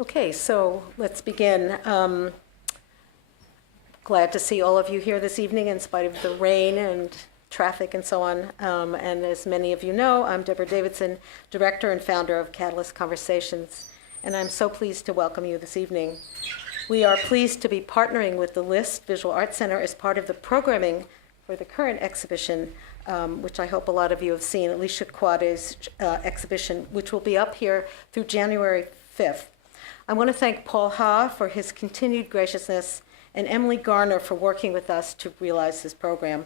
Okay, so let's begin. Glad to see all of you here this evening in spite of the rain and traffic and so on. And as many of you know, I'm Deborah Davidson, director and founder of Catalyst Conversations, and I'm so pleased to welcome you this evening. We are pleased to be partnering with the List Visual Arts Center as part of the programming for the current exhibition, which I hope a lot of you have seen, Alicja Kwade's exhibition, which will be up here through January 5th. I want to thank Paul Ha for his continued graciousness and Emily Garner for working with us to realize this program.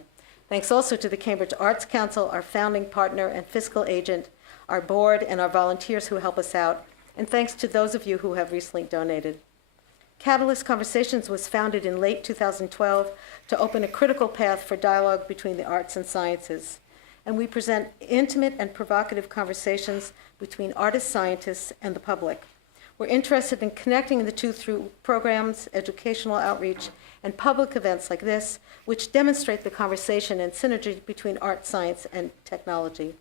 Thanks also to the Cambridge Arts Council, our founding partner and fiscal agent, our board, and our volunteers who help us out. And thanks to those of you who have recently donated. Catalyst Conversations was founded in late 2012 to open a critical path for dialogue between the arts and sciences. And we present intimate and provocative conversations between artists, scientists, and the public. We're interested in connecting the two through programs, educational outreach, and public events like this, which demonstrate the conversation and synergy between art, science, and technology.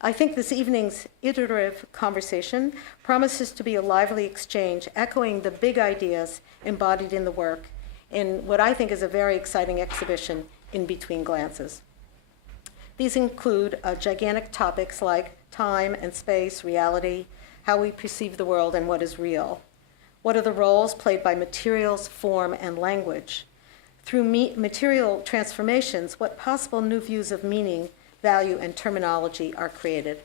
I think this evening's Iterative Conversation promises to be a lively exchange, echoing the big ideas embodied in the work in what I think is a very exciting exhibition, In Between Glances. These include gigantic topics like time and space, reality, how we perceive the world, and what is real. What are the roles played by materials, form, and language? Through material transformations, what possible new views of meaning, value, and terminology are created?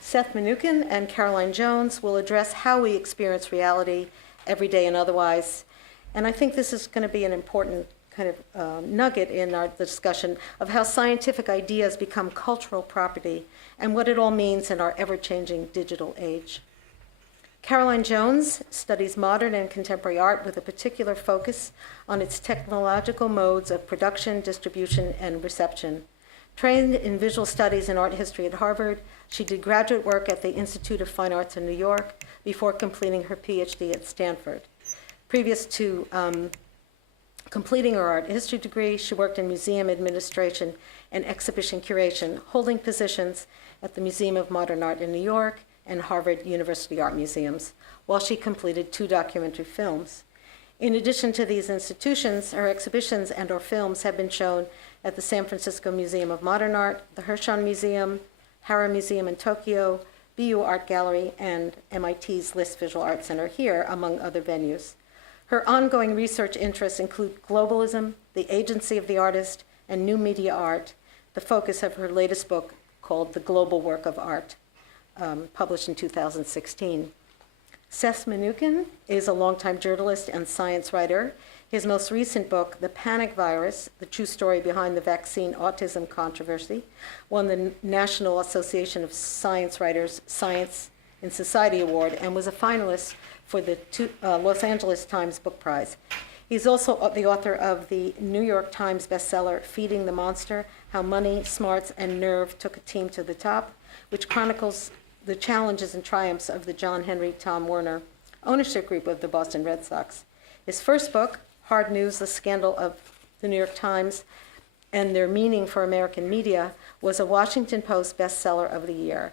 Seth Mnookin and Caroline Jones will address how we experience reality, everyday and otherwise. And I think this is going to be an important kind of nugget in our discussion of how scientific ideas become cultural property and what it all means in our ever-changing digital age. Caroline Jones studies modern and contemporary art with a particular focus on its technological modes of production, distribution, and reception. Trained in visual studies and art history at Harvard, she did graduate work at the Institute of Fine Arts in New York before completing her PhD at Stanford. Previous to completing her art history degree, she worked in museum administration and exhibition curation, holding positions at the Museum of Modern Art in New York and Harvard University Art Museums, while she completed 2 documentary films. In addition to these institutions, her exhibitions and/or films have been shown at the San Francisco Museum of Modern Art, the Hirshon Museum, Hara Museum in Tokyo, BU Art Gallery, and MIT's List Visual Arts Center here, among other venues. Her ongoing research interests include globalism, the agency of the artist, and new media art, the focus of her latest book called The Global Work of Art, published in 2016. Seth Mnookin is a longtime journalist and science writer. His most recent book, The Panic Virus, The True Story Behind the Vaccine Autism Controversy, won the National Association of Science Writers Science in Society Award and was a finalist for the Los Angeles Times Book Prize. He's also the author of the New York Times bestseller, Feeding the Monster, How Money, Smarts, and Nerve Took a Team to the Top, which chronicles the challenges and triumphs of the John Henry Tom Werner ownership group of the Boston Red Sox. His first book, Hard News, The Scandal of the New York Times and Their Meaning for American Media, was a Washington Post bestseller of the year.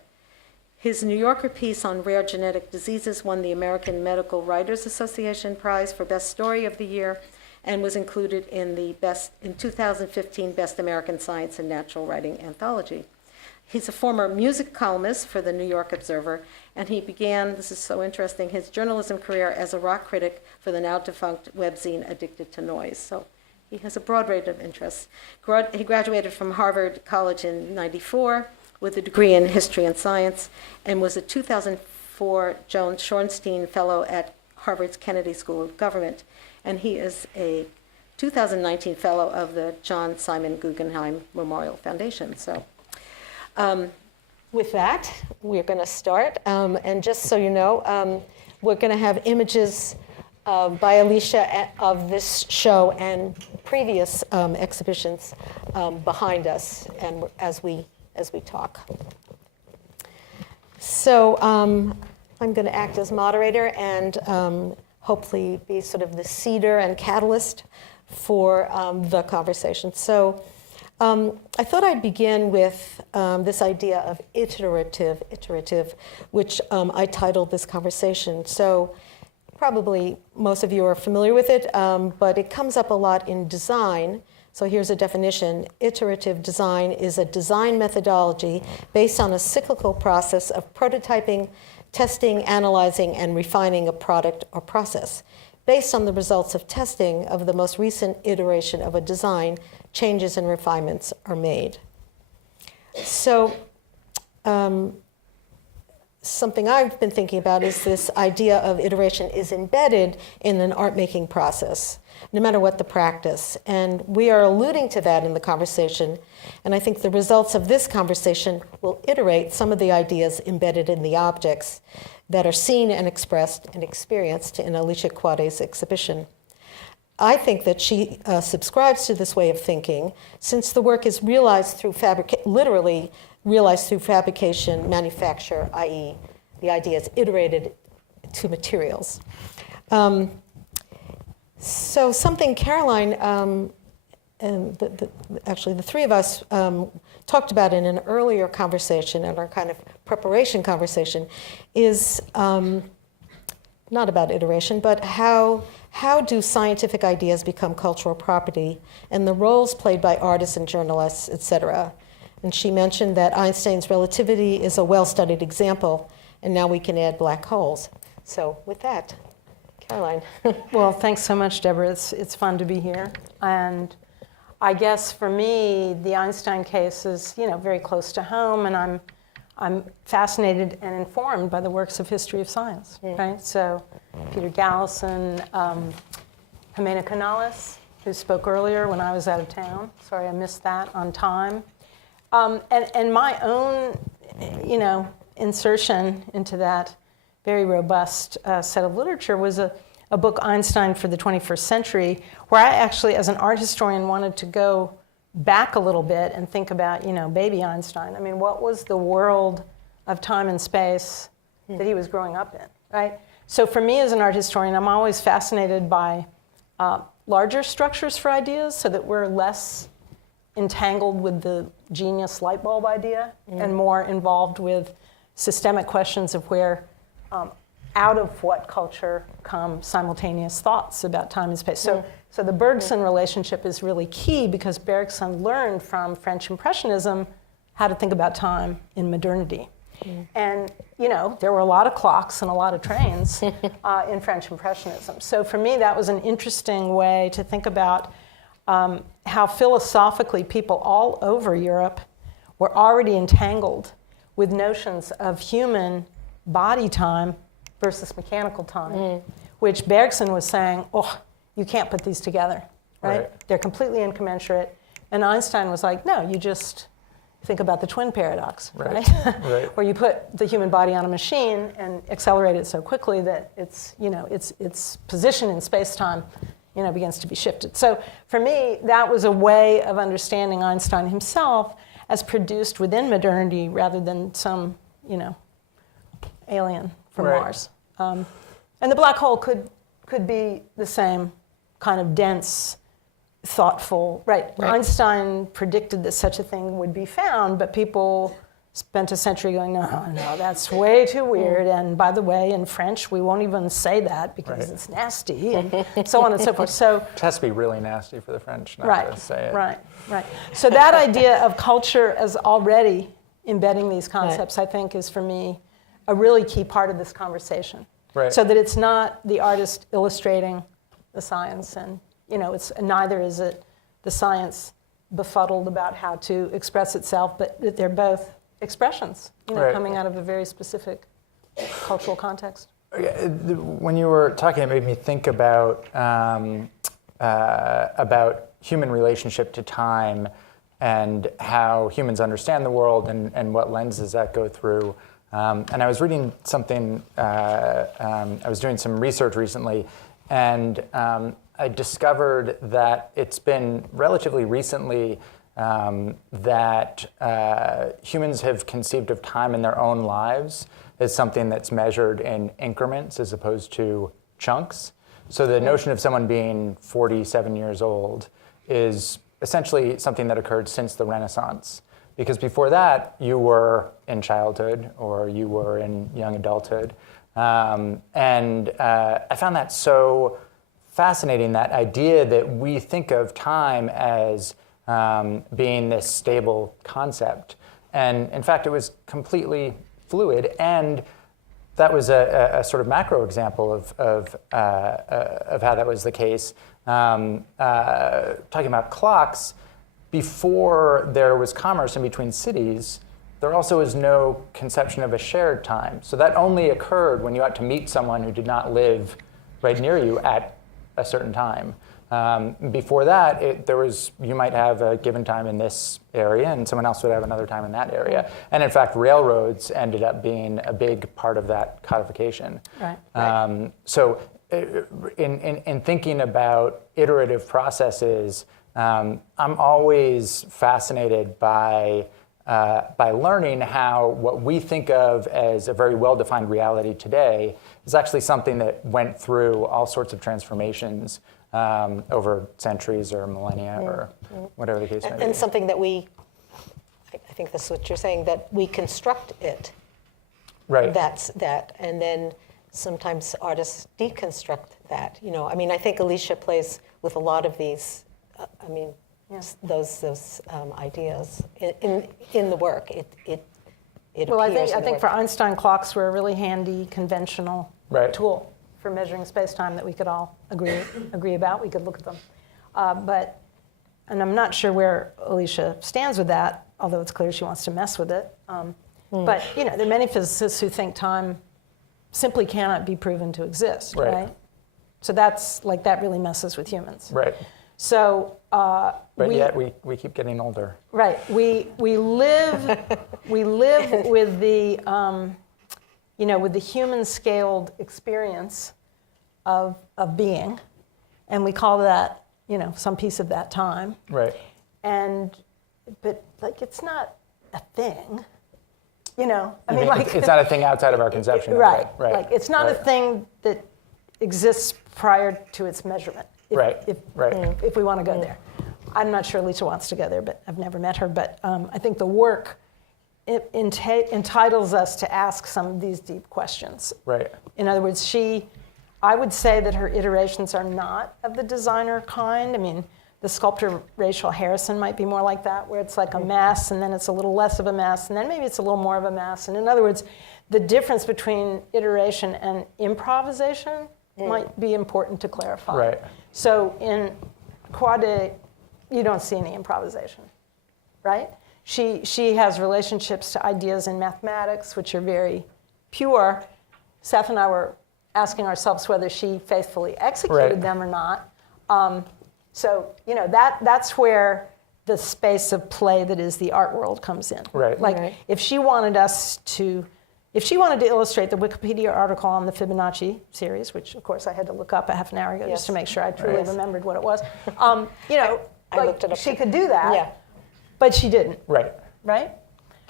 His New Yorker piece on rare genetic diseases won the American Medical Writers Association Prize for Best Story of the Year and was included in the 2015 Best American Science and Natural Writing Anthology. He's a former music columnist for the New York Observer, and he began, this is so interesting, his journalism career as a rock critic for the now-defunct webzine Addicted to Noise. So he has a broad range of interests. He graduated from Harvard College in '94 with a degree in history and science, and was a 2004 Joan Shorenstein Fellow at Harvard's Kennedy School of Government. And he is a 2019 Fellow of the John Simon Guggenheim Memorial Foundation. So with that, we're going to start. And just so you know, we're going to have images by Alicia of this show and previous exhibitions behind us, and as we talk. So I'm going to act as moderator and hopefully be sort of the seeder and catalyst for the conversation. So I thought I'd begin with this idea of iterative, which I titled this conversation. So probably most of you are familiar with it, but it comes up a lot in design. So here's a definition. Iterative design is a design methodology based on a cyclical process of prototyping, testing, analyzing, and refining a product or process. Based on the results of testing of the most recent iteration of a design, changes and refinements are made. So something I've been thinking about is this idea of iteration is embedded in an art-making process, no matter what the practice. And we are alluding to that in the conversation. And I think the results of this conversation will iterate some of the ideas embedded in the objects that are seen and expressed and experienced in Alicja Kwade's exhibition. I think that she subscribes to this way of thinking, since the work is realized through literally realized through fabrication, manufacture, i.e., the idea is iterated to materials. So something Caroline, and actually the three of us talked about in an earlier conversation, in our kind of preparation conversation, is not about iteration, but how do scientific ideas become cultural property, and the roles played by artists and journalists, et cetera. And she mentioned that Einstein's relativity is a well-studied example, and now we can add black holes. So with that, Caroline. Well, thanks so much, Deborah. It's fun to be here. And I guess for me, the Einstein case is, very close to home, and I'm fascinated and informed by the works of history of science, right? So Peter Galison, Jimena Canales, who spoke earlier when I was out of town. Sorry, I missed that on time. And my own, insertion into that very robust set of literature was a book, Einstein for the 21st Century, where I actually, as an art historian, wanted to go back a little bit and think about, baby Einstein. I mean, what was the world of time and space that he was growing up in, right? So for me as an art historian, I'm always fascinated by larger structures for ideas so that we're less entangled with the genius light bulb idea and more involved with systemic questions of where out of what culture come simultaneous thoughts about time and space. So the Bergson relationship is really key because Bergson learned from French Impressionism how to think about time in modernity. And, there were a lot of clocks and a lot of trains in French Impressionism. So for me, that was an interesting way to think about how philosophically people all over Europe were already entangled with notions of human body time versus mechanical time, which Bergson was saying, you can't put these together, right? They're completely incommensurate. And Einstein was like, no, you just think about the twin paradox, right? Where you put the human body on a machine and accelerate it so quickly that its position in space-time begins to be shifted. So for me, that was a way of understanding Einstein himself as produced within modernity rather than some, alien from Mars. And the black hole could be the same kind of dense, thoughtful, right? Einstein predicted that such a thing would be found, but people spent a century going, no, that's way too weird. And by the way, in French, we won't even say that because it's nasty, and so on and so forth. So it has to be really nasty for the French not to say it. Right. So that idea of culture as already embedding these concepts, I think, is for me a really key part of this conversation. So that it's not the artist illustrating the science, and it's neither is it the science befuddled about how to express itself, but that they're both expressions, coming out of a very specific cultural context. When you were talking, it made me think about human relationship to time and how humans understand the world and what lenses that go through. And I was reading something, I was doing some research recently, and I discovered that it's been relatively recently that humans have conceived of time in their own lives as something that's measured in increments as opposed to chunks. So the notion of someone being 47 years old is essentially something that occurred since the Renaissance. Because before that, you were in childhood or you were in young adulthood. And I found that so fascinating, that idea that we think of time as being this stable concept. And in fact, it was completely fluid. And that was a sort of macro example of how that was the case. Talking about clocks, before there was commerce in between cities, there also was no conception of a shared time. So that only occurred when you had to meet someone who did not live right near you at a certain time. Before that, you might have a given time in this area, and someone else would have another time in that area. And in fact, railroads ended up being a big part of that codification. Right. So, in thinking about iterative processes, I'm always fascinated by learning how what we think of as a very well-defined reality today is actually something that went through all sorts of transformations over centuries or millennia or whatever the case may be. And something that I think that's what you're saying, that we construct it. Right. That's that. And then sometimes artists deconstruct that. I mean, I think Alicia plays with a lot of these, those ideas in the work. It Well, I appears in the think work. for Einstein, clocks were a really handy, conventional Right. tool for measuring space-time that we could all agree about. We could look at them. And I'm not sure where Alicia stands with that, although it's clear she wants to mess with it. But there are many physicists who think time simply cannot be proven to exist, right? So that really messes with humans. Right. So Yet we keep getting older. right, we live with the with the human scaled experience of being, and we call that some piece of that time. Right. But it's not a thing. It's not a thing outside of our conception. Right. Right. Like it's not a thing that exists prior to its measurement. If we want to go there. I'm not sure Alicia wants to go there, but I've never met her. But I think the work entitles us to ask some of these deep questions. Right. In other words, I would say that her iterations are not of the designer kind. I mean, the sculptor Rachel Harrison might be more like that, where it's like a mess, and then it's a little less of a mess, and then maybe it's a little more of a mess. And in other words, the difference between iteration and improvisation might be important to clarify. Right. So in Kwade, you don't see any improvisation, right? She has relationships to ideas in mathematics, which are very pure. Seth and I were asking ourselves whether she faithfully executed them or not. So that's where the space of play that is the art world comes in. Right. If she wanted to illustrate the Wikipedia article on the Fibonacci series, which of course I had to look up a half an hour ago just to make sure I truly remembered what it was. I looked it up she too. could do that, Yeah. but she didn't. Right.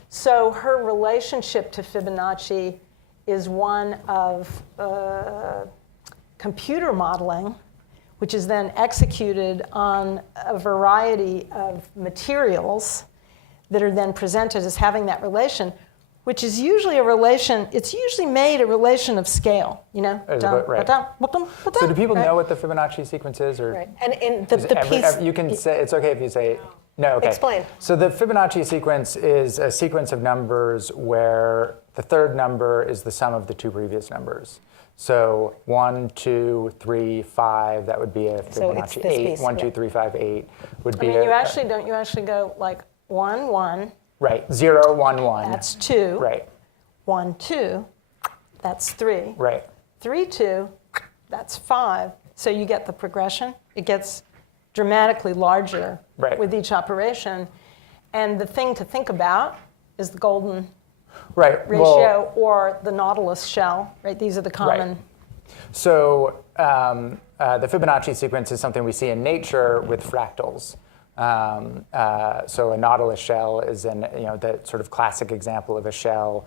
So her relationship to Fibonacci is one of computer modeling, which is then executed on a variety of materials that are then presented as having that relation, which is usually it's usually made a relation of scale, So do people know what the Fibonacci sequence is? Or Right. And in the piece... you can say, it's okay if you say, no, okay. Explain. So the Fibonacci sequence is a sequence of numbers where the third number is the sum of the two previous numbers. So 1, 2, 3, 5, that would be a So it's Fibonacci. this 8, piece, 1, 2, 3, 5, 8 would be don't you actually go like 1, 1. Right, 0, 1, 1. That's 2. Right. 1, 2. That's 3. Right. 3, 2. That's 5. So you get the progression. It gets dramatically larger with each operation. And the thing to think about is the golden ratio or the Nautilus shell. Right. These are the common. Right. So the Fibonacci sequence is something we see in nature with fractals. So a Nautilus shell is the sort of classic example of a shell,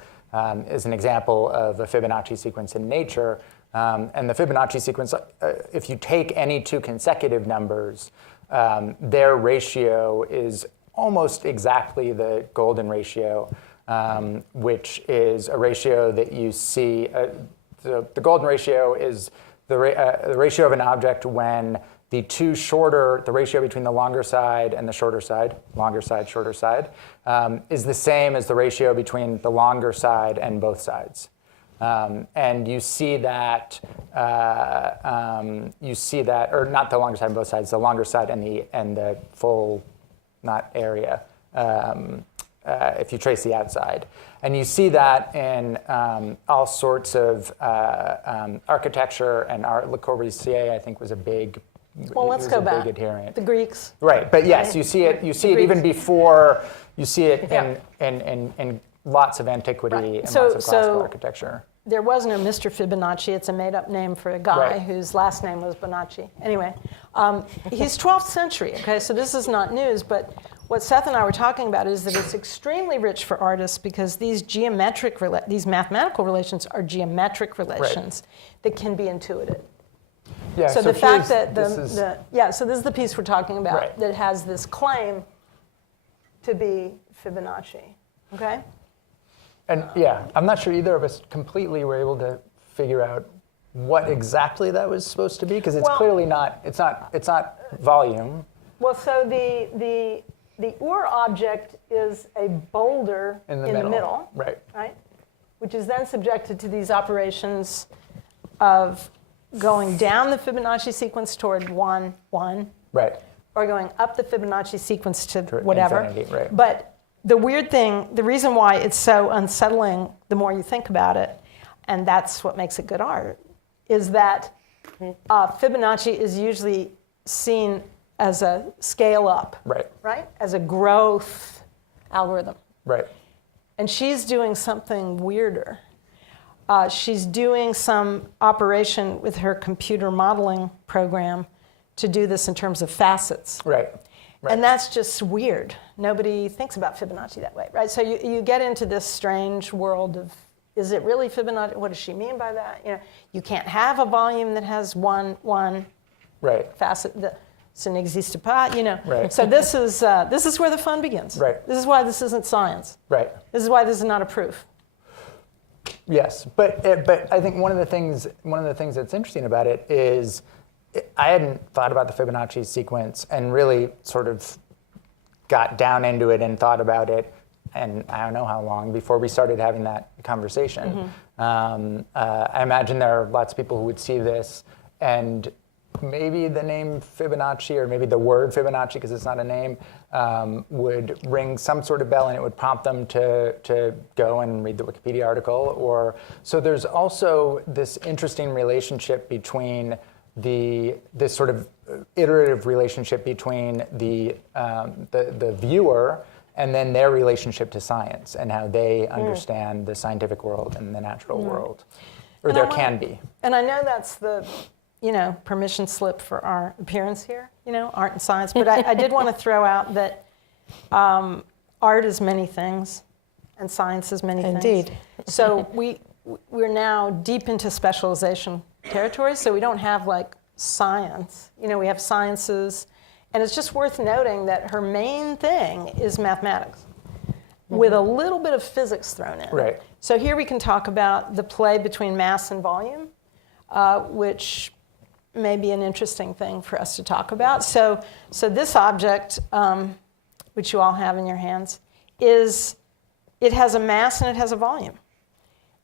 is an example of a Fibonacci sequence in nature. And the Fibonacci sequence, if you take any two consecutive numbers, their ratio is almost exactly the golden ratio, which is a ratio that you see the golden ratio is the ratio of an object when the ratio between the longer side and the shorter side, shorter side, is the same as the ratio between the longer side and both sides. And you see that, or not the longer side and both sides, the longer side and the full, not area, if you trace the outside. And you see that in all sorts of architecture and art. Le Corbusier, I think, was a big Well, let's go back. Big adherent. The Greeks. Right, but yes, you see it. You see it even before. You see it Yeah. in lots of antiquity Right. and So- lots of classical so- architecture. There was no Mr. Fibonacci. It's a made-up name for a guy Right. whose last name was Bonacci. Anyway, he's 12th century, okay? So this is not news, but what Seth and I were talking about is that it's extremely rich for artists because these these mathematical relations are geometric relations that can be intuited. Yeah, So the fact that this is so this is the piece we're talking about Right. that has this claim to be Fibonacci, okay? and yeah, I'm not sure either of us completely were able to figure out what exactly that was supposed to be because it's Well- clearly not. It's not volume. Well, so the Ur object is a boulder In the middle. Right. Which is then subjected to these operations of going down the Fibonacci sequence toward 1, 1, Right. or going up the Fibonacci sequence to whatever. Infinity, right. But the weird thing, the reason why it's so unsettling the more you think about it, and that's what makes it good art, is that Fibonacci is usually seen as a scale up, Right. As a growth algorithm. Right. And she's doing something weirder. She's doing some operation with her computer modeling program to do this in terms of facets. Right. Right. And that's just weird. Nobody thinks about Fibonacci that way, right? So you get into this strange world of, is it really Fibonacci? What does she mean by that? You can't have a volume that has one Right. facet. Ça n'existe pas, Right. So this is where the fun begins. Right. This is why this isn't science. Right. This is why this is not a proof. Yes, but I think one of the things that's interesting about it is I hadn't thought about the Fibonacci sequence and really sort of got down into it and thought about it, and I don't know how long before we started having that conversation. Mm-hmm. I imagine there are lots of people who would see this and maybe the name Fibonacci or maybe the word Fibonacci, because it's not a name, would ring some sort of bell and it would prompt them to go and read the Wikipedia article. So there's also this interesting relationship between this sort of iterative relationship between the viewer and then their relationship to science and how they understand the scientific world and the natural world, or there can be. And I know that's the permission slip for our appearance here, art and science. But I did want to throw out that art is many things, and science is many things. Indeed. So we're now deep into specialization territory. So we don't have like science. We have sciences, and it's just worth noting that her main thing is mathematics, with a little bit of physics thrown in. Right. So here we can talk about the play between mass and volume, which may be an interesting thing for us to talk about. So this object, which you all have in your hands, it has a mass and it has a volume.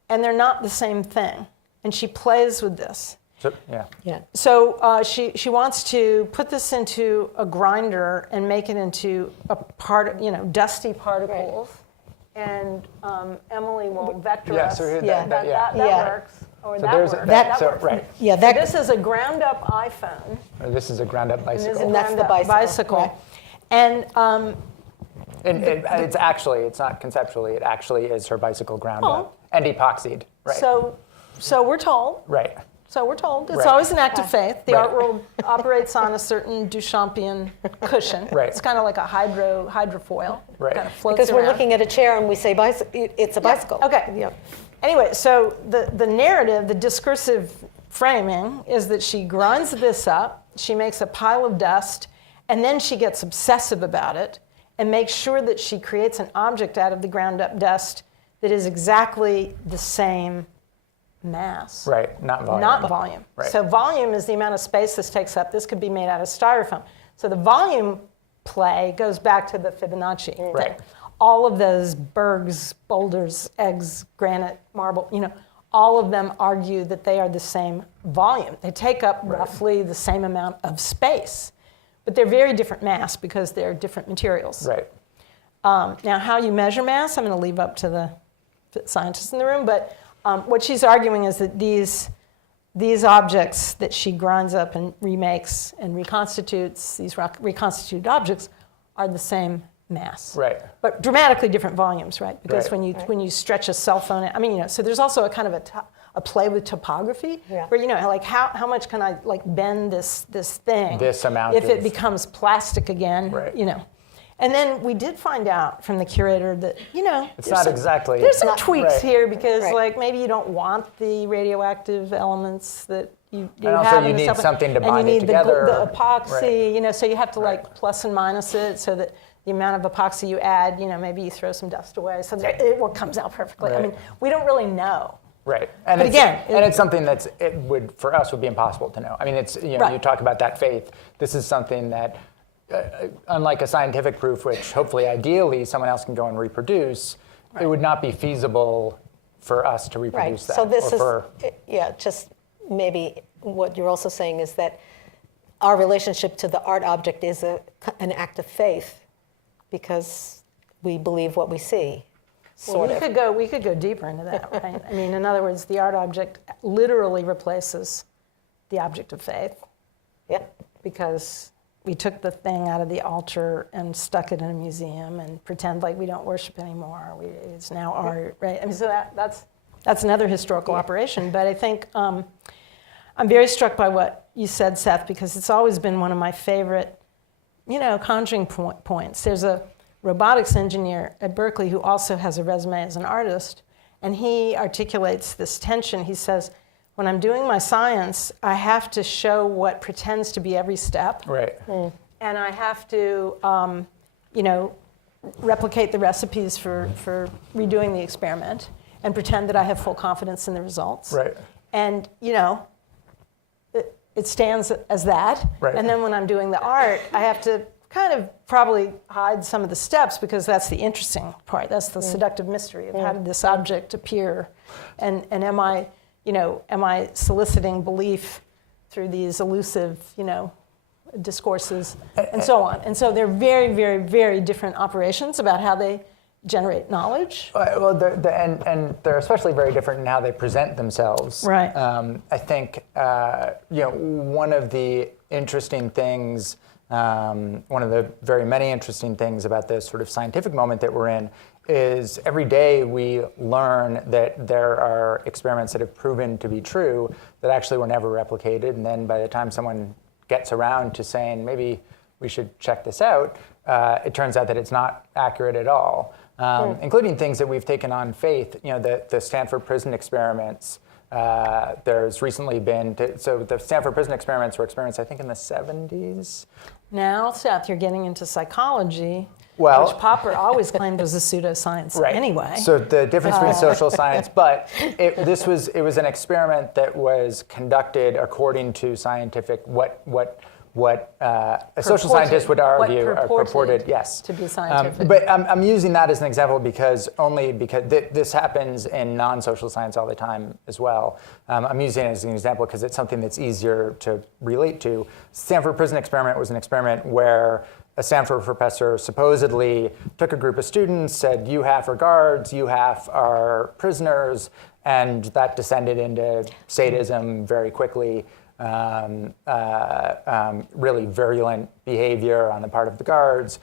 And they're not the same thing. And she plays with this. So, yeah. Yeah. So she wants to put this into a grinder and make it into dusty particles. Right. And Emily will vector us. So here, That Yeah. works. Or So that there's works. that. So works. right. Yeah, So this is a ground-up iPhone. Or this is a ground-up And bicycle. this is a And that's the ground-up bicycle. bicycle. And And it's not conceptually, it actually is her bicycle ground Oh. up and epoxied. Right. so we're told. Right. So we're told. It's Right. always an act of faith. The Right. art world operates on a certain Duchampian cushion. Right. It's kind of like a hydrofoil. Right. Kind of floats Because we're around. looking at a chair and we say it's a bicycle. Okay. Yep. Anyway, so the narrative, the discursive framing is that she grinds this up, she makes a pile of dust, and then she gets obsessive about it and makes sure that she creates an object out of the ground up dust that is exactly the same mass. Right, not volume. Not volume. Right. So volume is the amount of space this takes up. This could be made out of styrofoam. So the volume play goes back to the Fibonacci thing. Right. All of those bergs, boulders, eggs, granite, marble, all of them argue that they are the same volume. They take up roughly the same amount of space, but they're very different mass because they're different materials. Right. Now, how you measure mass, I'm going to leave up to the scientists in the room, but what she's arguing is that these objects that she grinds up and remakes and reconstitutes, these reconstituted objects, are the same mass. Right. But dramatically different volumes, right? Because Right. when you stretch a cell phone, so there's also a kind of a play with topography, where like how much can I like bend this thing? This amount if it of- becomes plastic again, Right. And then we did find out from the curator that, It's not exactly. there's some not- tweaks right. here because, Right. like, maybe you don't want the radioactive elements that you And also have you in the need cell phone. something to and bind you it need together. the epoxy, Right. so you have to, like, Right. plus and minus it so that the amount of epoxy you add, maybe you throw some dust away so that it comes out perfectly. I Right. mean, we don't really know. Right, and But it's, again, and it's something that's for us would be impossible to know. I mean, it's Right. you talk about that faith. This is something that, unlike a scientific proof, which hopefully, ideally, someone else can go and reproduce, it would not be feasible for us to Right. reproduce that. So this or is, just maybe what you're also saying is that our relationship to the art object is an act of faith because we believe what we see. Well, Sort of. we could go deeper into that, right? I mean, in other words, the art object literally replaces the object of faith. Yeah. Because we took the thing out of the altar and stuck it in a museum and pretend like we don't worship anymore. It's now art, right? I mean, so that's another historical operation. But I think I'm very struck by what you said, Seth, because it's always been one of my favorite, conjuring points. There's a robotics engineer at Berkeley who also has a resume as an artist, and he articulates this tension. He says, when I'm doing my science, I have to show what pretends to be every step. right, And I have to, replicate the recipes for redoing the experiment and pretend that I have full confidence in the results. right, And, it stands as that. Right. And then when I'm doing the art, I have to kind of probably hide some of the steps because that's the interesting part. That's the seductive mystery of how did this object appear? And am I soliciting belief through these elusive, discourses and so on. And so they're very, very, very different operations about how they generate knowledge. Well, and they're especially very different in how they present themselves. Right. I think one of the interesting things, one of the very many interesting things about this sort of scientific moment that we're in is every day we learn that there are experiments that have proven to be true that actually were never replicated, and then by the time someone gets around to saying maybe we should check this out, it turns out that it's not accurate at all. Including things that we've taken on faith, the Stanford prison experiments. There's recently been, so the Stanford prison experiments were experiments, I think, in the 70s. Now, Seth, you're getting into psychology, Well, which Popper always claimed was a pseudoscience anyway. So the difference between social science, but it was an experiment that was conducted according to scientific what a social scientist would argue what are purported, yes, to be scientific. But I'm using that as an example because this happens in non-social science all the time as well. I'm using it as an example because it's something that's easier to relate to. Stanford prison experiment was an experiment where a Stanford professor supposedly took a group of students, said, you half are guards, you half are prisoners, and that descended into sadism very quickly. Really virulent behavior on the part of the guards.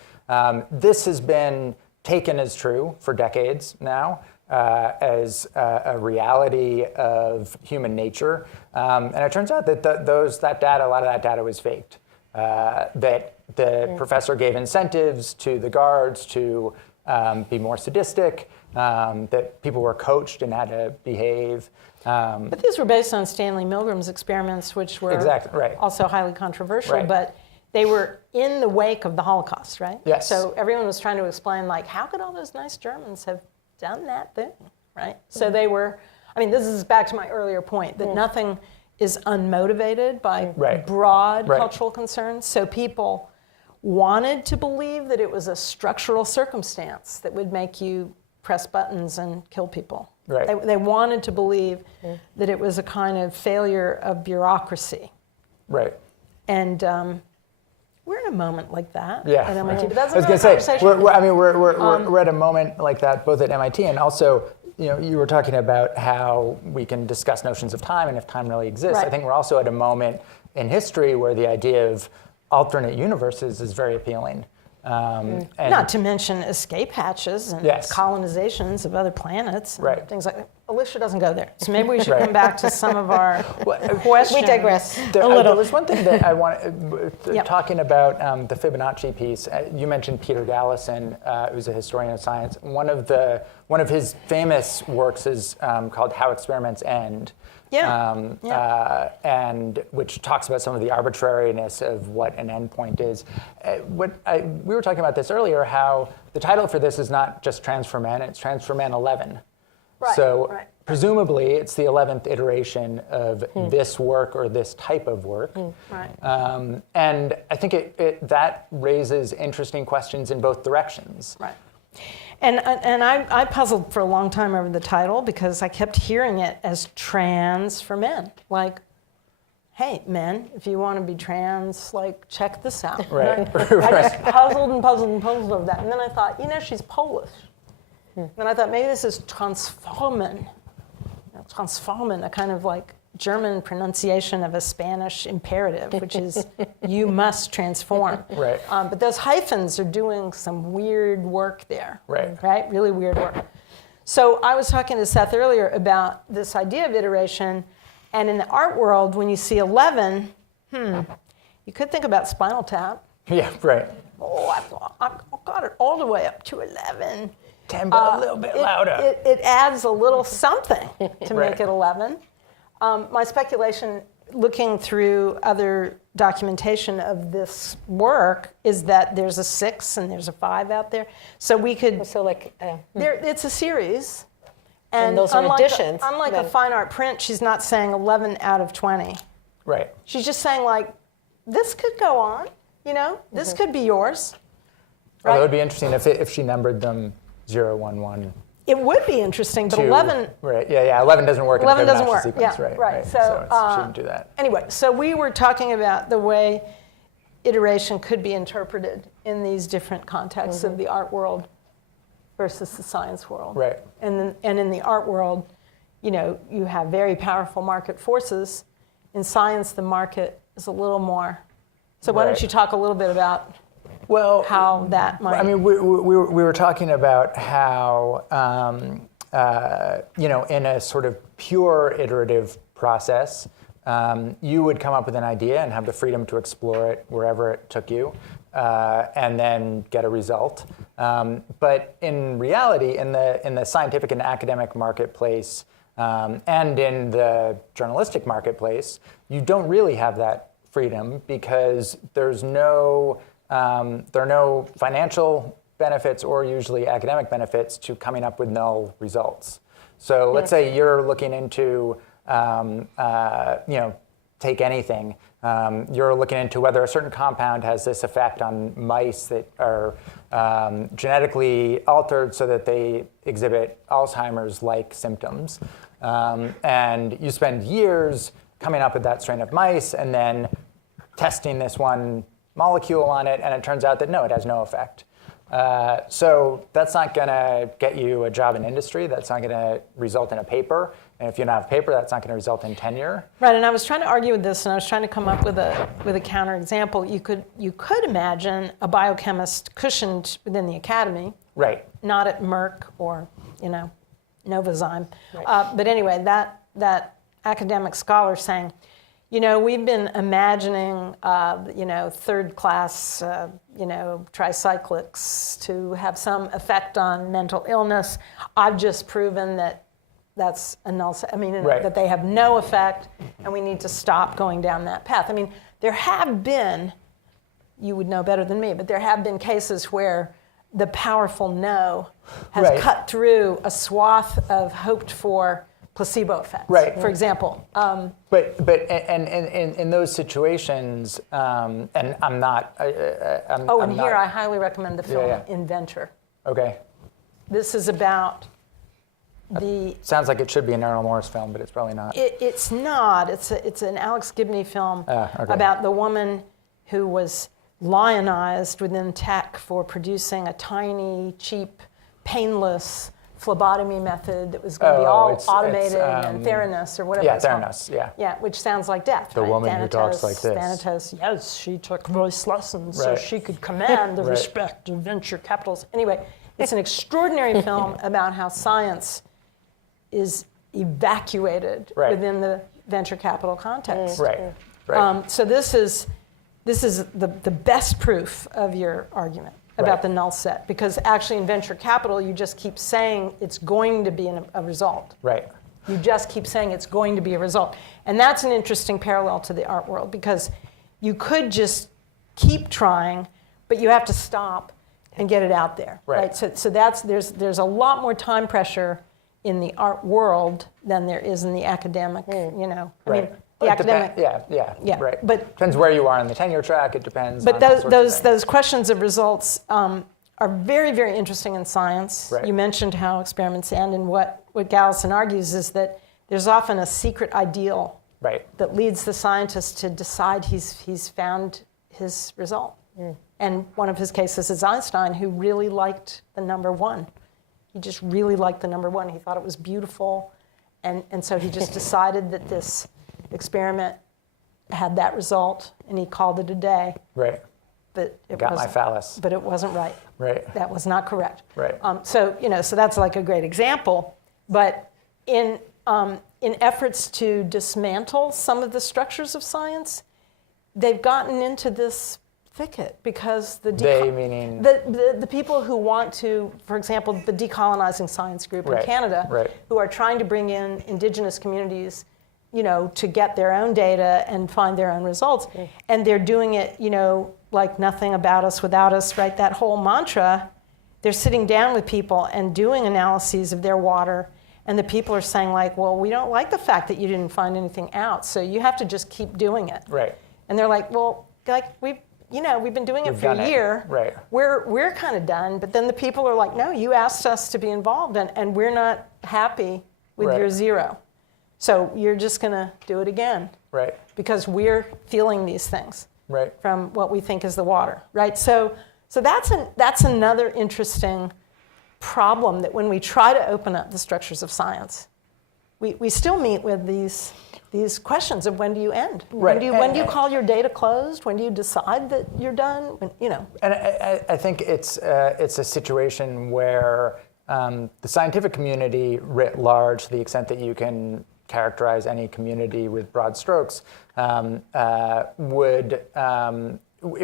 This has been taken as true for decades now, as a reality of human nature. And it turns out that a lot of that data was faked. That the professor gave incentives to the guards to be more sadistic, that people were coached in how to behave. But these were based on Stanley Milgram's experiments, which were also highly controversial, Right. but they were in the wake of the Holocaust, right? Yes. So everyone was trying to explain, like, how could all those nice Germans have done that thing, right? So they were I mean, this is back to my earlier point, that nothing is unmotivated by Right. broad Right. cultural concerns. So people wanted to believe that it was a structural circumstance that would make you press buttons and kill people. Right. They wanted to believe that it was a kind of failure of bureaucracy. Right. And we're in a moment like that Yeah. at MIT. But that's I was another going to say, conversation. we're at a moment like that both at MIT and also, you were talking about how we can discuss notions of time and if time really exists. Right. I think we're also at a moment in history where the idea of alternate universes is very appealing. And Not to mention escape hatches and Yes. colonizations of other planets and Right. things like that. Alicia doesn't go there. So maybe we should Right. come back to some of our questions. We digress. There, a little. there was one thing that I wanted, Yep. talking about the Fibonacci piece. You mentioned Peter Gallison, who's a historian of science. One of his famous works is called "How Experiments End," and which talks about some of the arbitrariness of what an endpoint is. We were talking about this earlier. How the title for this is not just Transformen; it's Transformen 11. Right, So right. presumably it's the 11th iteration of this work or this type of work. Right. And I think that raises interesting questions in both directions. Right. And I puzzled for a long time over the title because I kept hearing it as trans for men. Like, hey, men, if you want to be trans, like, check this out. Right. I just puzzled and puzzled and puzzled over that. And then I thought, she's Polish. And I thought maybe this is transformen. Transformen, a kind of like German pronunciation of a Spanish imperative, which is you must transform. Right. But those hyphens are doing some weird work there. Right. Right? Really weird work. So I was talking to Seth earlier about this idea of iteration. And in the art world, when you see 11, you could think about Spinal Tap. Yeah, right. Oh, I got it all the way up to 11. 10, but a little bit louder. It adds a little something to Right. make it 11. My speculation, looking through other documentation of this work, is that there's a 6 and there's a 5 out there. So we could, So like, it's a series. And those are unlike additions, Unlike a then. fine art print, she's not saying 11 out of 20. Right. She's just saying, like, this could go on, this could be yours. Although Right. it would be interesting if she numbered them 0, 1, 1, It would be interesting, but 2. 11... Right. Yeah. 11 doesn't work 11 in the doesn't Fibonacci work. sequence. Yeah, Right. right. So, it shouldn't do that. Anyway, so we were talking about the way iteration could be interpreted in these different contexts of the art world versus the science world. Right. And in the art world, you have very powerful market forces. In science, the market is a little more. So why don't Right. you talk a little bit about Well, how that might... I mean, we were talking about how, in a sort of pure iterative process, you would come up with an idea and have the freedom to explore it wherever it took you, and then get a result. But in reality, in the scientific and academic marketplace, and in the journalistic marketplace, you don't really have that freedom because there are no financial benefits or usually academic benefits to coming up with null results. So let's say you're looking into, take anything. You're looking into whether a certain compound has this effect on mice that are genetically altered so that they exhibit Alzheimer's-like symptoms. And you spend years coming up with that strain of mice and then testing this one molecule on it, and it turns out that no, it has no effect. So that's not going to get you a job in industry. That's not going to result in a paper. And if you don't have a paper, that's not going to result in tenure. Right, and I was trying to argue with this, and I was trying to come up with a counterexample. You could imagine a biochemist cushioned within the academy, Right. not at Merck or Novozyme. Right. But anyway, that academic scholar saying, we've been imagining, third class, tricyclics to have some effect on mental illness. I've just proven that that's a null, Right. that they have no effect, and we need to stop going down that path. I mean, there have been, you would know better than me, but there have been cases where the powerful no has Right. cut through a swath of hoped for placebo effects, Right. for example. But in those situations, and I'm not. I'm Here not, I highly recommend the film Yeah. Inventor. Okay. This is about the. Sounds like it should be an Errol Morris film, but it's probably not. It's not. It's an Alex Gibney film Okay. about the woman who was lionized within tech for producing a tiny, cheap, painless phlebotomy method that was going to be all automated and Theranos or whatever. Yeah, it's called. Theranos. Yeah. Yeah, which sounds like death. The right? woman who talks like this. Thanatos, yes, she took voice lessons so Right. she could command the Right. respect of venture capitalists. Anyway, it's an extraordinary film about how science is evacuated Right. within the venture capital context. Right. Right. So this is the best proof of your argument about Right. the null set, because actually in venture capital you just keep saying it's going to be a result. Right. You just keep saying it's going to be a result. And that's an interesting parallel to the art world, because you could just keep trying, but you have to stop and get it out there. Right. So there's a lot more time pressure in the art world than there is in the academic, you know. I mean, the Well, academic. Yeah. Right. But Depends where you are on the tenure track. It depends. But on all sorts of things. those questions of results are very, very interesting in science. Right. You mentioned how experiments end, and what Galison argues is that there's often a secret ideal Right. that leads the scientist to decide he's found his result. And one of his cases is Einstein, who really liked the number one. He just really liked the number one. He thought it was beautiful. And so he just decided that this experiment had that result, and he called it a day. Right. But it Got my wasn't, phallus. but it wasn't right. Right. That was not correct. Right. So that's like a great example. But in efforts to dismantle some of the structures of science, they've gotten into this thicket because They meaning? the people who want to, for example, the Decolonizing Science Group in Right. Canada, Right. who are trying to bring in indigenous communities, you know, to get their own data and find their own results. And they're doing it, you know, like nothing about us without us, right? That whole mantra, they're sitting down with people and doing analyses of their water. And the people are saying like, well, we don't like the fact that you didn't find anything out. So you have to just keep doing it. Right. And they're like, well, like we've been doing it We've for done a it. year. Right. We're kind of done. But then the people are like, no, you asked us to be involved, and we're not happy with Right. your zero. So you're just going to do it again. Right. Because we're feeling these things Right. from what we think is the water, right? So that's another interesting problem, that when we try to open up the structures of science, we still meet with these questions of when do you end? Right. When do you call your data closed? When do you decide that you're done? And I think it's a situation where the scientific community writ large, to the extent that you can characterize any community with broad strokes, it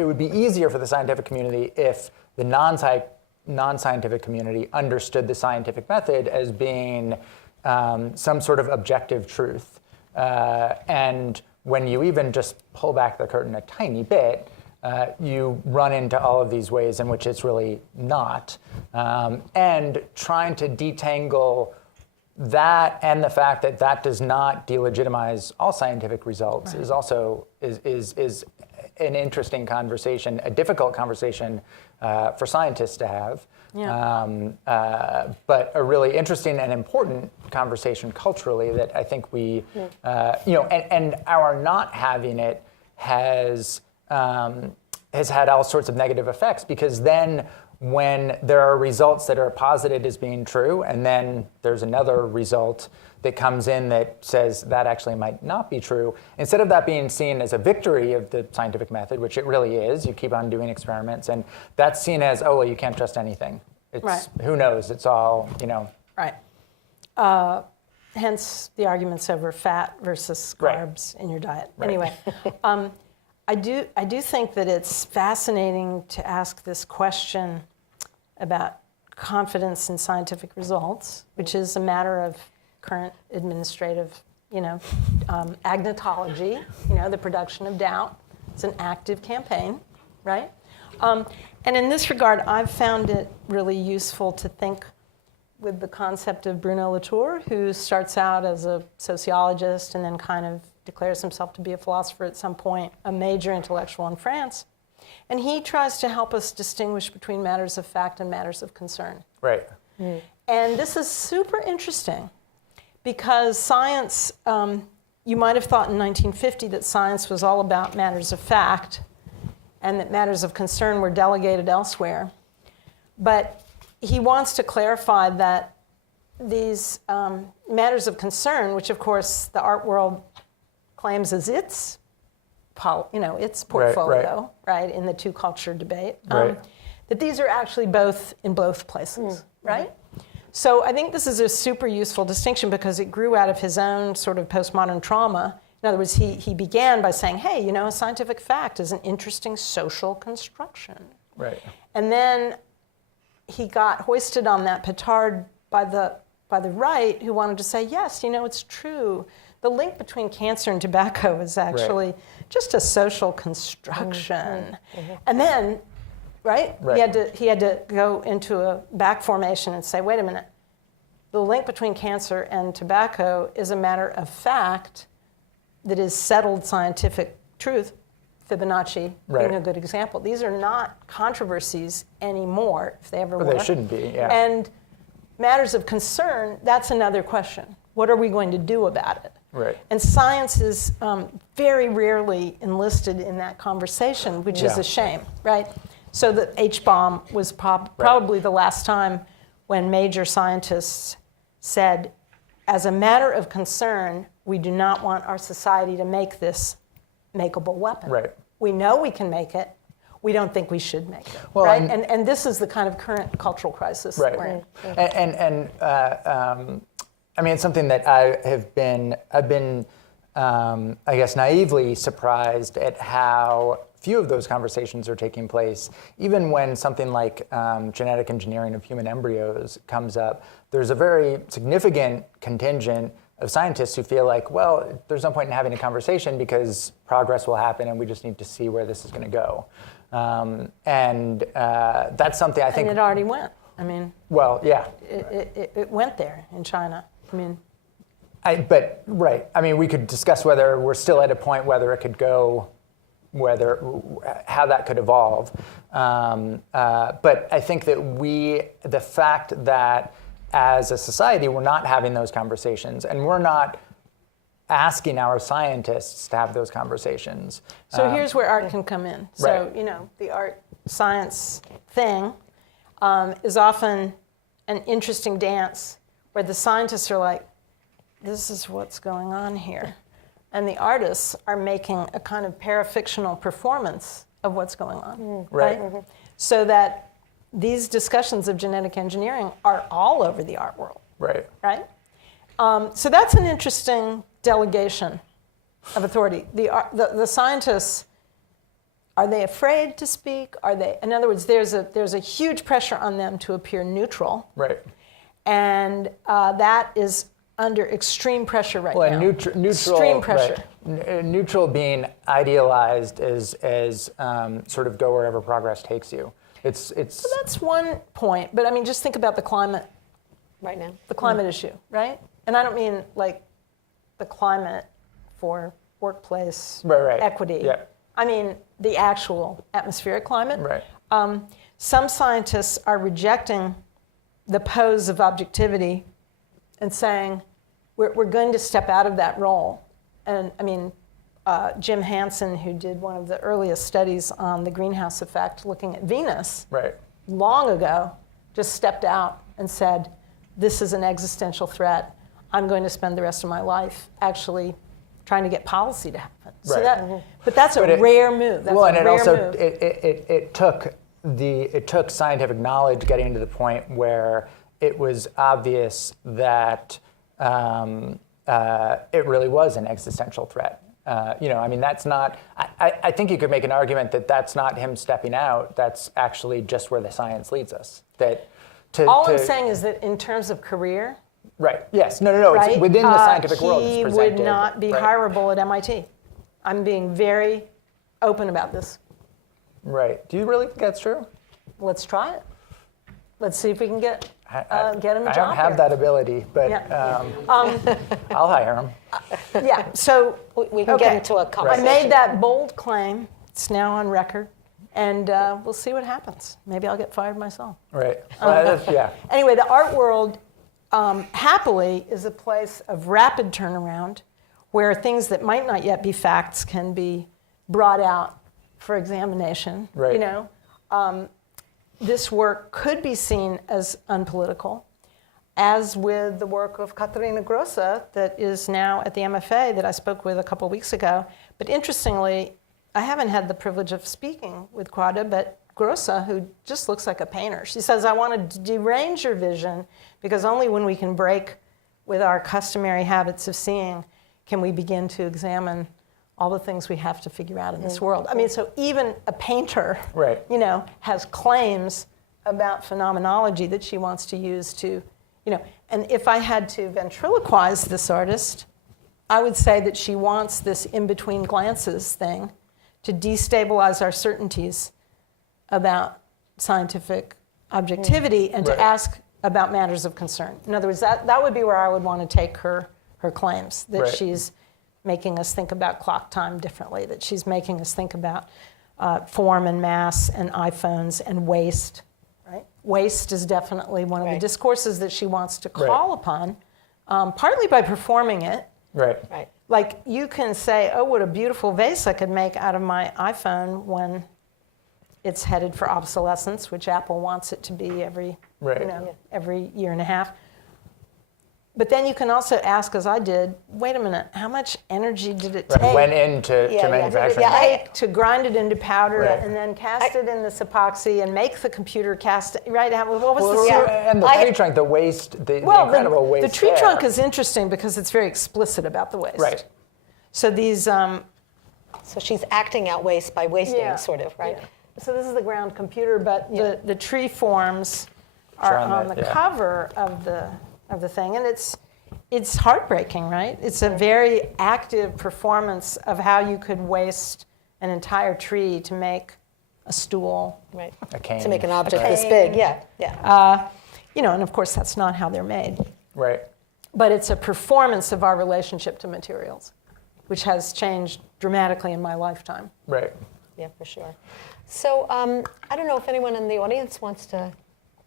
would be easier for the scientific community if the non-scientific community understood the scientific method as being some sort of objective truth. And when you even just pull back the curtain a tiny bit, you run into all of these ways in which it's really not. And trying to detangle that and the fact that that does not delegitimize all scientific results is also is an interesting conversation, a difficult conversation for scientists to have. Yeah. But a really interesting and important conversation culturally that I think we, and our not having it has had all sorts of negative effects, because then when there are results that are posited as being true, and then there's another result that comes in that says that actually might not be true, instead of that being seen as a victory of the scientific method, which it really is, you keep on doing experiments, and that's seen as, oh, well, you can't trust anything. It's, Right. Who knows? It's all, Right. Hence the arguments over fat versus carbs in your diet. Right. Anyway, I do think that it's fascinating to ask this question about confidence in scientific results, which is a matter of current administrative, agnotology, the production of doubt. It's an active campaign, right? And in this regard, I've found it really useful to think with the concept of Bruno Latour, who starts out as a sociologist and then kind of declares himself to be a philosopher at some point, a major intellectual in France. And he tries to help us distinguish between matters of fact and matters of concern. Right. And this is super interesting because science, you might have thought in 1950 that science was all about matters of fact and that matters of concern were delegated elsewhere. But he wants to clarify that these matters of concern, which of course the art world claims as its portfolio, right, in the two-culture debate, that these are actually both in both places, right? So I think this is a super useful distinction because it grew out of his own sort of postmodern trauma. In other words, he began by saying, hey, you know, a scientific fact is an interesting social construction. Right. And then he got hoisted on that petard by the right, who wanted to say, yes, you know, it's true. The link between cancer and tobacco is actually just a social construction. And then, he had to go into a back formation and say, wait a minute, the link between cancer and tobacco is a matter of fact that is settled scientific truth. Fibonacci being a good example. These are not controversies anymore, if they ever were. They shouldn't be, yeah. And matters of concern, that's another question. What are we going to do about it? Right. And science is very rarely enlisted in that conversation, which is a shame, right? So the H-bomb was probably the last time when major scientists said, as a matter of concern, we do not want our society to make this makeable weapon. Right. We know we can make it. We don't think we should make it. Well, right? And this is the kind of current cultural crisis that we're in. I mean, it's something that I've been, I guess, naively surprised at how few of those conversations are taking place. Even when something like genetic engineering of human embryos comes up, there's a very significant contingent of scientists who feel like, well, there's no point in having a conversation because progress will happen and we just need to see where this is going to go. That's something I think... And it already went. I mean... Well, yeah. It went there in China. I mean... I mean, we could discuss whether we're still at a point whether it could go, how that could evolve. But I think that the fact that as a society, we're not having those conversations, and we're not asking our scientists to have those conversations. So here's where art can come in. So, you know, the art-science thing is often an interesting dance where the scientists are like, this is what's going on here. And the artists are making a kind of parafictional performance of what's going on, right? So that these discussions of genetic engineering are all over the art world, right? So that's an interesting delegation of authority. The scientists, are they afraid to speak? Are they? In other words, there's a huge pressure on them to appear neutral, and that is under extreme pressure now. Neutral, extreme pressure. Neutral being idealized as sort of go wherever progress takes you. It's. So that's one point, but I mean, just think about the climate right now. The climate issue, right? And I don't mean like the climate for workplace equity. Yeah. I mean the actual atmospheric climate. Right. Some scientists are rejecting the pose of objectivity and saying we're going to step out of that role. And I mean, Jim Hansen, who did one of the earliest studies on the greenhouse effect looking at Venus, long ago, just stepped out and said, this is an existential threat. I'm going to spend the rest of my life actually trying to get policy to happen. So but that's a rare move. That's and it also it took scientific knowledge getting to the point where it was obvious that it really was an existential threat. I mean, that's not, I think you could make an argument that that's not him stepping out, that's actually just where the science leads us. All I'm saying is that in terms of career. Yes, no, it's within the scientific world it's presented. He would not be hireable at MIT. I'm being very open about this. Do you really think that's true? Let's try it. Let's see if we can get Get him a I job don't have here. that ability, but Yeah. I'll hire him. Yeah, so We can get into a I conversation. made that bold claim. It's now on record, and we'll see what happens. Maybe I'll get fired myself. Right. Yeah. Anyway, the art world, happily, is a place of rapid turnaround where things that might not yet be facts can be brought out for examination. Right. You know, this work could be seen as unpolitical, as with the work of Caterina Grossa that is now at the MFA that I spoke with a couple of weeks ago. But interestingly, I haven't had the privilege of speaking with Kwade, but Grossa, who just looks like a painter, she says, I want to derange your vision because only when we can break with our customary habits of seeing can we begin to examine all the things we have to figure out in this world. I mean, so even a painter, Right. you know, has claims about phenomenology that she wants to use to, you know, and if I had to ventriloquize this artist, I would say that she wants this in-between glances thing to destabilize our certainties about scientific objectivity and Right. to ask about matters of concern. In other words, that would be where I would want to take her claims, that Right. she's making us think about clock time differently, that she's making us think about form and mass and iPhones and waste. Right? Waste is definitely one of the Right. discourses that she wants to Right. call upon, partly by performing it. Right. Right. Like you can say, oh, what a beautiful vase I could make out of my iPhone when it's headed for obsolescence, which Apple wants it to be every, Right. you know, every year and a half. But then you can also ask, as I did, wait a minute, how much energy did it take? Right. Went into Yeah, to yeah. manufacturing. Yeah, Take to grind it into powder Right. and then cast it in this epoxy and make the computer cast it, right? What was Well, the and the tree trunk, the waste, the incredible waste. the tree there. trunk is interesting because it's very explicit about the waste. Right. So these, So she's acting out waste by wasting, Yeah. sort of, right? yeah. So this is the ground computer, but Yeah. the tree forms are on on the- the yeah. cover of the thing, and it's heartbreaking, right? It's a very active performance of how you could waste an entire tree to make a stool. Right. A cane. To make an object cane. this big, yeah. You know, and of course that's not how they're made. Right. But it's a performance of our relationship to materials, which has changed dramatically in my lifetime. Right. Yeah, for sure. So I don't know if anyone in the audience wants to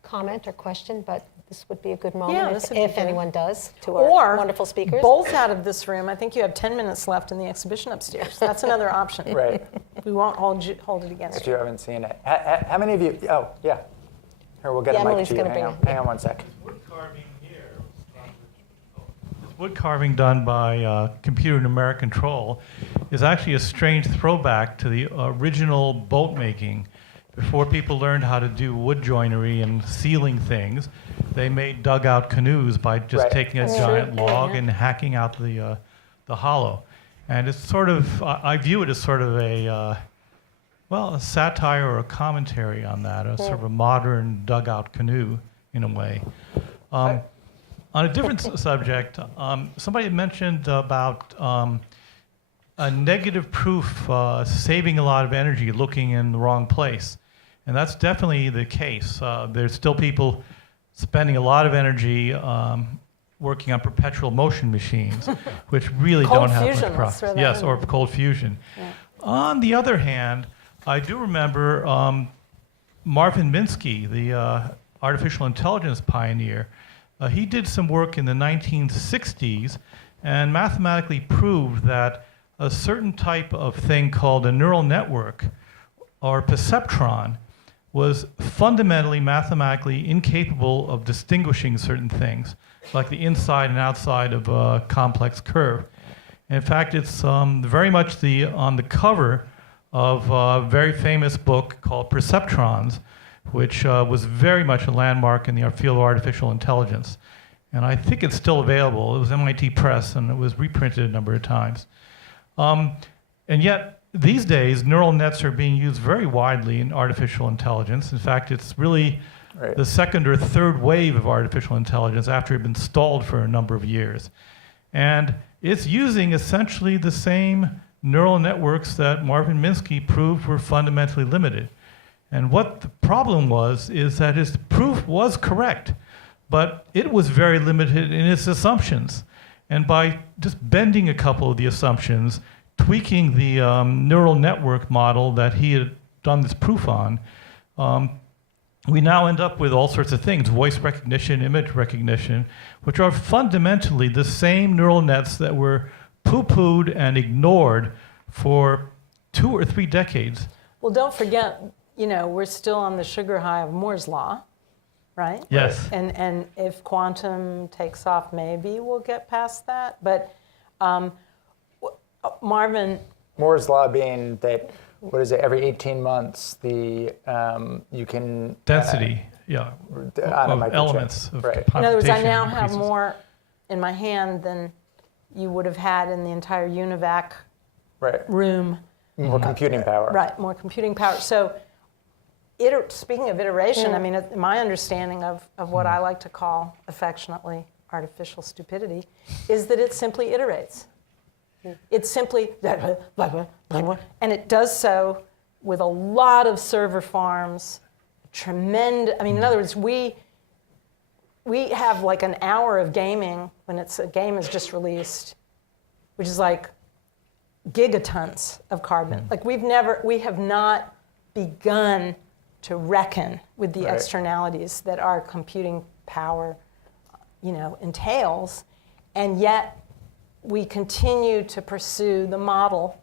comment or question, but this would be a good moment Yeah, if, this would be if good. anyone does to our Or wonderful speakers. bolt out of this room. I think you have 10 minutes left in the exhibition upstairs. That's another option. Right. We won't hold it against If you. you haven't seen it, how many of you? Oh, yeah. Here, we'll get Yeah, a mic Emily's to you. gonna Hang bring on. it. Hang on one sec. Wood carving here. This wood carving done by computer numeric control is actually a strange throwback to the original boat making. Before people learned how to do wood joinery and sealing things, they made dugout canoes by just Right. taking a giant log and hacking out the hollow. And it's sort of, I view it as sort of a satire or a commentary on that, a sort of a modern dugout canoe in a way. On a different subject, somebody had mentioned about a negative proof saving a lot of energy looking in the wrong place. And that's definitely the case. There's still people spending a lot of energy working on perpetual motion machines, which really Cold don't have fusion, much let's profit. throw that Yes, in. or cold fusion. On the other hand, I do remember Marvin Minsky, the artificial intelligence pioneer. He did some work in the 1960s and mathematically proved that a certain type of thing called a neural network or perceptron was fundamentally mathematically incapable of distinguishing certain things, like the inside and outside of a complex curve. In fact, it's very much on the cover of a very famous book called Perceptrons, which was very much a landmark in the field of artificial intelligence. And I think it's still available. It was MIT Press, and it was reprinted a number of times. And yet, these days, neural nets are being used very widely in artificial intelligence. In fact, it's really Right. the second or third wave of artificial intelligence after it had been stalled for a number of years. And it's using essentially the same neural networks that Marvin Minsky proved were fundamentally limited. And what the problem was is that his proof was correct, but it was very limited in its assumptions. And by just bending a couple of the assumptions, tweaking the neural network model that he had done this proof on, we now end up with all sorts of things, voice recognition, image recognition, which are fundamentally the same neural nets that were poo-pooed and ignored for 2 or 3 decades. Well, don't forget, we're still on the sugar high of Moore's law, right? Yes. And if quantum takes off, maybe we'll get past that. But Marvin. Moore's law being that, what is it, every 18 months, you can... Density, on a of microchip. elements of Right. In other words, I now computation have increases. more in my hand than you would have had in the entire UNIVAC Right. room. More computing power. Right, more computing power. So speaking of iteration, I mean, my understanding of what I like to call affectionately artificial stupidity is that it simply iterates. It's simply, and it does so with a lot of server farms, tremendous, I mean, in other words, we have like an hour of gaming when a game is just released, which is like gigatons of carbon. Like we have not begun to reckon with the externalities that our computing power, entails, and yet we continue to pursue the model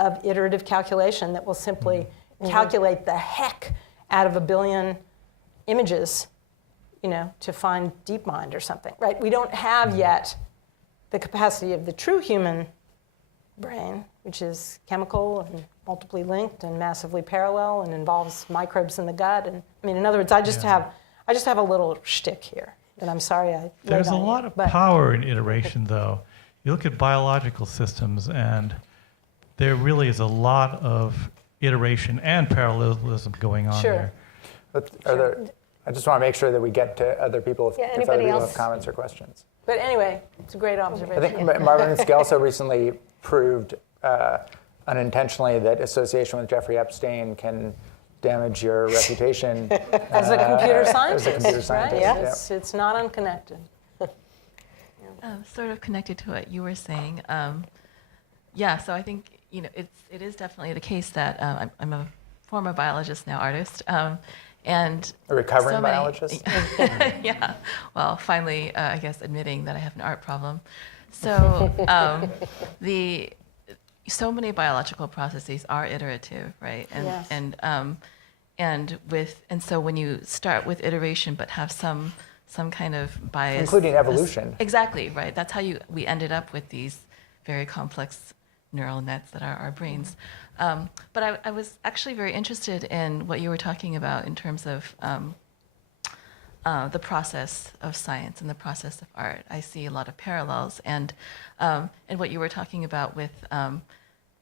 of iterative calculation that will simply calculate the heck out of 1 billion images, to find DeepMind or something, right? We don't have yet the capacity of the true human brain, which is chemical and multiply linked and massively parallel and involves microbes in the gut. And I mean, in other words, I just have a little shtick here, and I'm sorry I. There's a lot of power in iteration, though. You look at biological systems, and there really is a lot of iteration and parallelism going on there. I just want to make sure that we get to other people if other anybody people else? have comments or questions. But anyway, it's a great I observation. think Marvin Minsky also recently proved unintentionally that association with Jeffrey Epstein can damage your reputation As a computer scientist, as a computer scientist. right? It's not unconnected. Sort of connected to what you were saying. So I think it is definitely the case that I'm a former biologist, now artist, and A recovering so many- biologist? Yeah. Well, finally, I guess admitting that I have an art problem. So so many biological processes are iterative, right? And Yes. so when you start with iteration but have some kind of bias, Including evolution. Exactly, right. That's how we ended up with these very complex neural nets that are our brains. But I was actually very interested in what you were talking about in terms of the process of science and the process of art. I see a lot of parallels, and what you were talking about with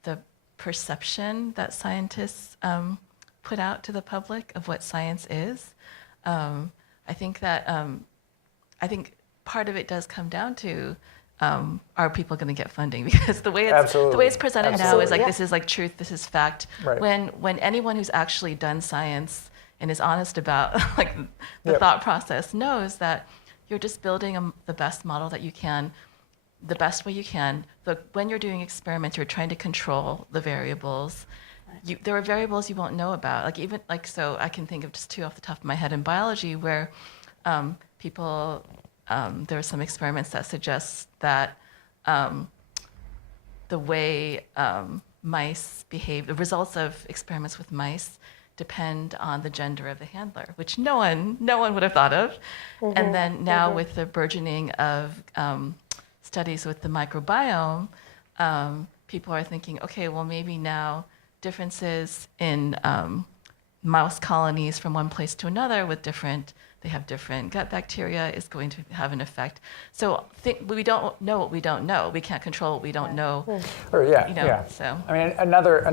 the perception that scientists put out to the public of what science is. I think that part of it does come down to are people going to get funding? Because the way it's presented now is like this is like truth, this is fact. Right. When anyone who's actually done science and is honest about like the thought process knows that you're just building the best model that you can, the best way you can. But when you're doing experiments, you're trying to control the variables. There are variables you won't know about. So I can think of just 2 off the top of my head in biology where people. There are some experiments that suggest that the way mice behave, the results of experiments with mice depend on the gender of the handler, which no one would have thought of. And then now with the burgeoning of studies with the microbiome, people are thinking, okay, well maybe now differences in mouse colonies from one place to another they have different gut bacteria is going to have an effect. So we don't know what we don't know. We can't control what we don't know. So. I mean, another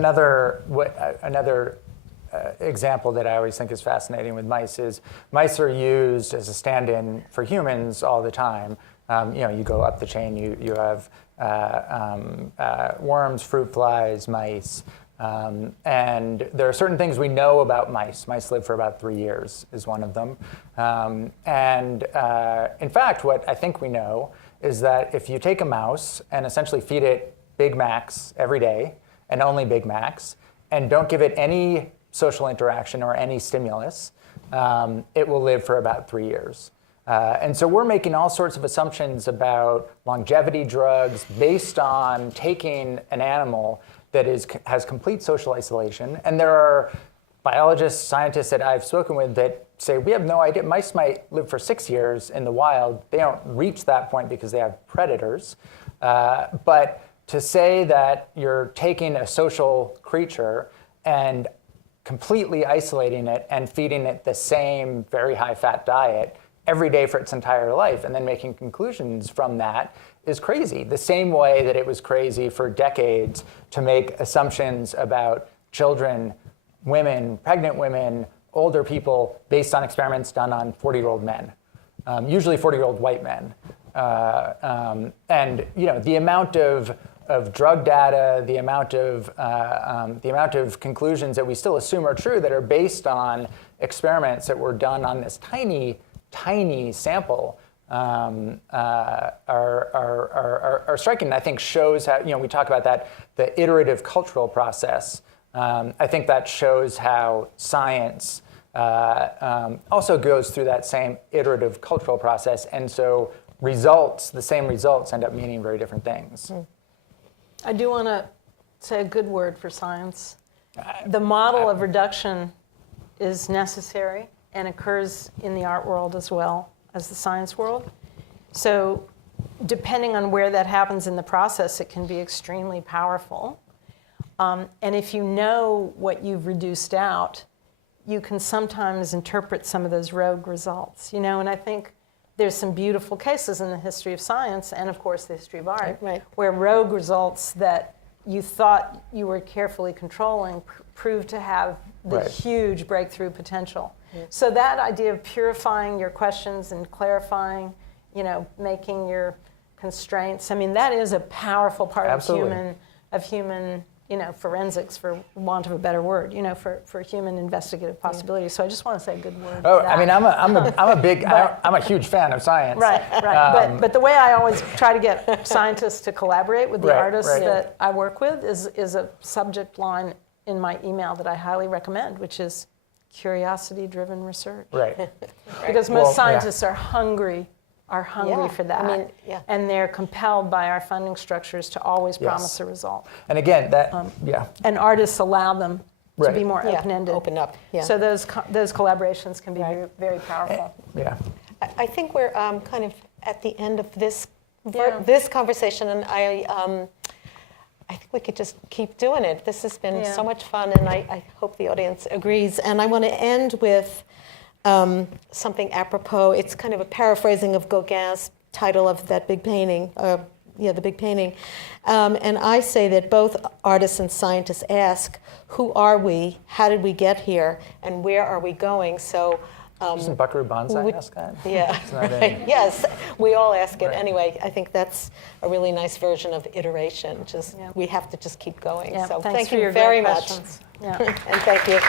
example that I always think is fascinating with mice is mice are used as a stand-in for humans all the time. You go up the chain, you have worms, fruit flies, mice. And there are certain things we know about mice. Mice live for about 3 years is one of them. In fact, what I think we know is that if you take a mouse and essentially feed it Big Macs every day, and only Big Macs, and don't give it any social interaction or any stimulus, it will live for about 3 years. And so we're making all sorts of assumptions about longevity drugs based on taking an animal that has complete social isolation. And there are biologists, scientists that I've spoken with that say, we have no idea. Mice might live for 6 years in the wild. They don't reach that point because they have predators. But to say that you're taking a social creature and completely isolating it and feeding it the same very high-fat diet every day for its entire life and then making conclusions from that is crazy. The same way that it was crazy for decades to make assumptions about children, women, pregnant women, older people based on experiments done on 40-year-old men, usually 40-year-old white men. And the amount of drug data, the amount of conclusions that we still assume are true that are based on experiments that were done on this tiny sample are striking. And I think shows how we talk about that, the iterative cultural process. I think that shows how science also goes through that same iterative cultural process, and so the same results end up meaning very different things. I do want to say a good word for science. The model of reduction is necessary and occurs in the art world as well as the science world. So depending on where that happens in the process, it can be extremely powerful. And if you know what you've reduced out, you can sometimes interpret some of those rogue results. And I think there's some beautiful cases in the history of science and, of course, the history of art, where rogue results that you thought you were carefully controlling proved to have the huge breakthrough potential. So that idea of purifying your questions and clarifying, making your constraints, that is a powerful part of human forensics, for want of a better word, for human investigative possibilities. So I just want to say a good word. Oh, I'm a huge fan of science. Right. But the way I always try to get scientists to collaborate with the artists that I work with is a subject line in my email that I highly recommend, which is curiosity-driven research. Right. Because most scientists are hungry for that. And they're compelled by our funding structures to always promise a result. And again, And artists allow them to be more open-ended. Open up. So those collaborations can be very, very powerful. I think we're kind of at the end of this conversation, and I think we could just keep doing it. This has been so much fun, and I hope the audience agrees. And I want to end with something apropos. It's kind of a paraphrasing of Gauguin's title of that big painting, the big painting. And I say that both artists and scientists ask, who are we? How did we get here? And where are we going? So doesn't Buckaroo Banzai ask that? Yeah. Yes, we all ask it. Anyway, I think that's a really nice version of iteration. We have to just keep going. So thank you very much. And thank you.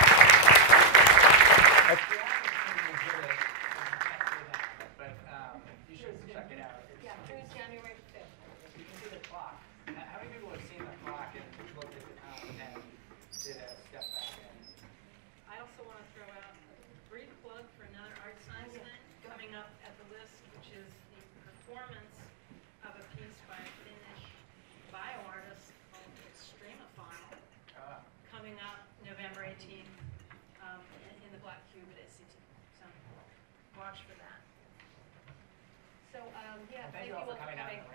Thank you all for coming out.